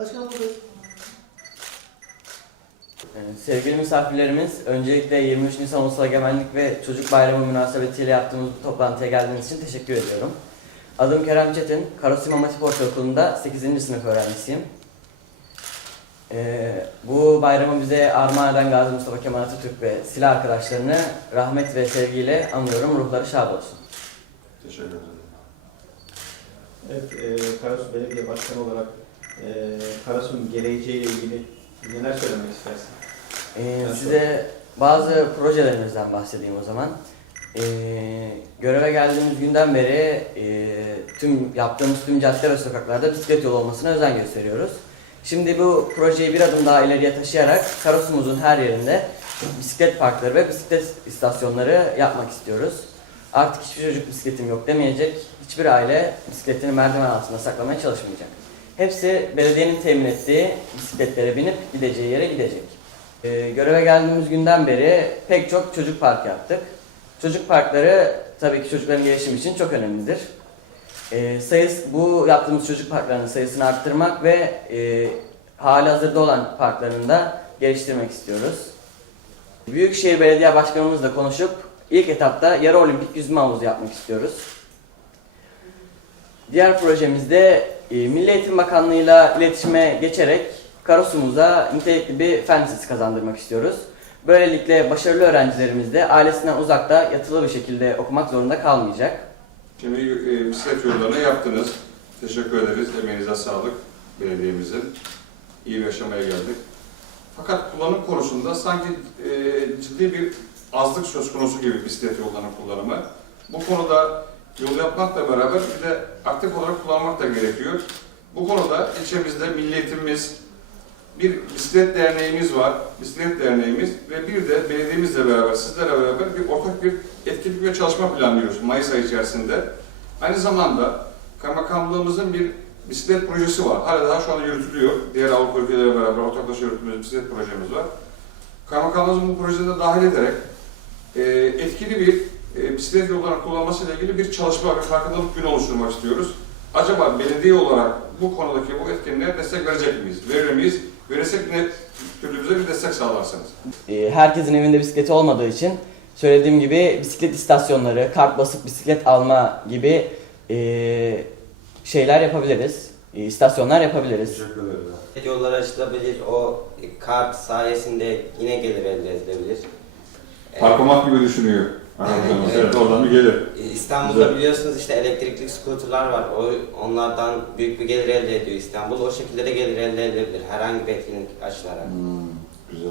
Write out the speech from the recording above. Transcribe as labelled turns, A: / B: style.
A: Başkanım buradayız.
B: Ee, Sevgili misafirlerimiz, öncelikle 23 Nisan Ulusal Egemenlik ve Çocuk Bayramı münasebetiyle yaptığımız bu toplantıya geldiğiniz için teşekkür ediyorum. Adım Kerem Çetin, Karasu İmam Hatip Ortaokulu'nda 8. sınıf öğrencisiyim. Ee, bu bayramı bize armağan eden Gazi Mustafa Kemal Atatürk ve silah arkadaşlarını rahmet ve sevgiyle anıyorum. Ruhları şad olsun.
C: Teşekkür ederim.
A: Evet, e, Karasu Belediye Başkanı olarak e, Karasu'nun geleceğiyle ilgili neler söylemek istersin?
B: Ee,
A: Nasıl?
B: size bazı projelerimizden bahsedeyim o zaman. Ee, göreve geldiğimiz günden beri e, tüm yaptığımız tüm cadde ve sokaklarda bisiklet yolu olmasına özen gösteriyoruz. Şimdi bu projeyi bir adım daha ileriye taşıyarak Karosumuzun her yerinde bisiklet parkları ve bisiklet istasyonları yapmak istiyoruz. Artık hiçbir çocuk bisikletim yok demeyecek, hiçbir aile bisikletini merdiven altında saklamaya çalışmayacak. Hepsi belediyenin temin ettiği bisikletlere binip gideceği yere gidecek. Ee, göreve geldiğimiz günden beri pek çok çocuk park yaptık. Çocuk parkları tabii ki çocukların gelişimi için çok önemlidir. Ee, sayıs, bu yaptığımız çocuk parklarının sayısını arttırmak ve e, hali hazırda olan parklarını da geliştirmek istiyoruz. Büyükşehir Belediye Başkanımızla konuşup ilk etapta yarı olimpik yüzme havuzu yapmak istiyoruz. Diğer projemizde e, Milli Eğitim Bakanlığı'yla iletişime geçerek Karosumuza nitelikli bir fen lisesi kazandırmak istiyoruz. Böylelikle başarılı öğrencilerimiz de ailesinden uzakta yatılı bir şekilde okumak zorunda kalmayacak.
C: Şimdi e, bisiklet yollarını yaptınız. Teşekkür ederiz. Emeğinize sağlık belediyemizin. İyi bir aşamaya geldik. Fakat kullanım konusunda sanki e, ciddi bir azlık söz konusu gibi bisiklet yollarının kullanımı. Bu konuda yol yapmakla beraber bir de aktif olarak kullanmak da gerekiyor. Bu konuda ilçemizde milli eğitimimiz, bir bisiklet derneğimiz var, bisiklet derneğimiz ve bir de belediyemizle beraber, sizlerle beraber bir ortak bir etkinlik ve çalışma planlıyoruz Mayıs ayı içerisinde. Aynı zamanda kaymakamlığımızın bir bisiklet projesi var. Hala daha şu anda yürütülüyor. Diğer Avrupa ülkeleriyle beraber ortaklaşa yürüttüğümüz bisiklet projemiz var. Kaymakamlığımızın bu projede dahil ederek e, etkili bir e, bisiklet yollarını kullanmasıyla ilgili bir çalışma ve farkındalık günü oluşturmak istiyoruz. Acaba belediye olarak bu konudaki bu etkinliğe destek verecek miyiz? Verir miyiz? Verirsek ne türlü bize bir destek sağlarsanız.
B: E, herkesin evinde bisikleti olmadığı için söylediğim gibi bisiklet istasyonları, kart basıp bisiklet alma gibi e, şeyler yapabiliriz. E, istasyonlar yapabiliriz.
C: Teşekkür ederim.
D: Yollar açılabilir, o kart sayesinde yine gelir elde edilebilir.
C: Parkomat gibi düşünüyor. Anladığımız.
D: Evet.
C: Evet, oradan bir gelir.
D: İstanbul'da
C: Güzel.
D: biliyorsunuz işte elektrikli skuterlar var. O onlardan büyük bir gelir elde ediyor İstanbul. O şekilde de gelir elde edebilir herhangi bir etkinlik açılarak.
C: Hmm, güzel.